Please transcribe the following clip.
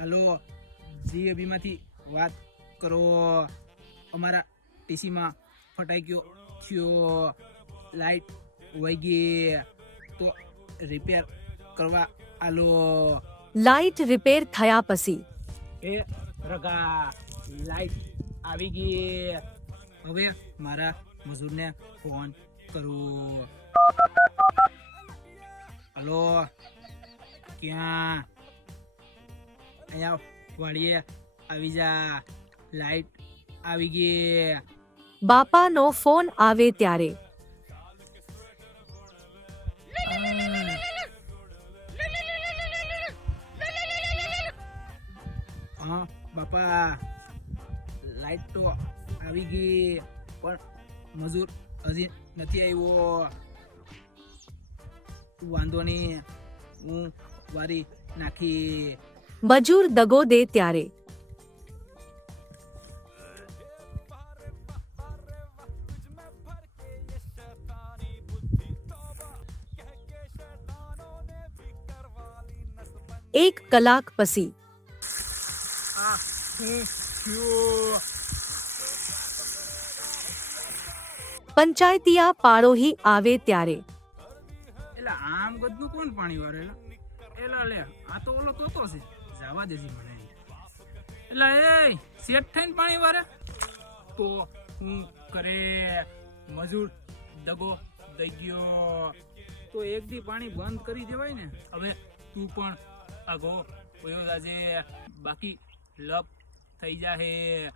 હાલો જીએબીમાંથી વાત કરો અમારા ટીસીમાં ફટાક્યો થયો લાઈટ વહી ગઈ તો રિપેર કરવા આલો લાઇટ રિપેર થયા પછી. એ રગા લાઈટ આવી ગઈ. હવે મારા મજૂરને ફોન કરો. હલો ક્યાં? અહીંયા વાડીએ આવી જા. લાઈટ આવી ગઈ. બાપાનો ફોન આવે ત્યારે. હા બાપા. લાઈટ તો આવી ગઈ પણ મજૂર હજી નથી આવ્યો. વાંધો નહીં. હું વારી નાખી. મજૂર દગો દે ત્યારે એક કલાક પછી આ હું થયું પંચાયતીયા પાડોહી આવે ત્યારે એટલે આમ ગદનું કોણ પાણી વારે એલા લે આ તો ઓલો તોતો છે જવા દેજે મને એટલે એ સેટ થઈને પાણી વારે. તો હું કરે મજૂર દગો દઈ ગયો. તો એક દી પાણી બંધ કરી દેવાય ને, હવે તું પણ આગો વયો આજે બાકી લપ થઈ જાહે.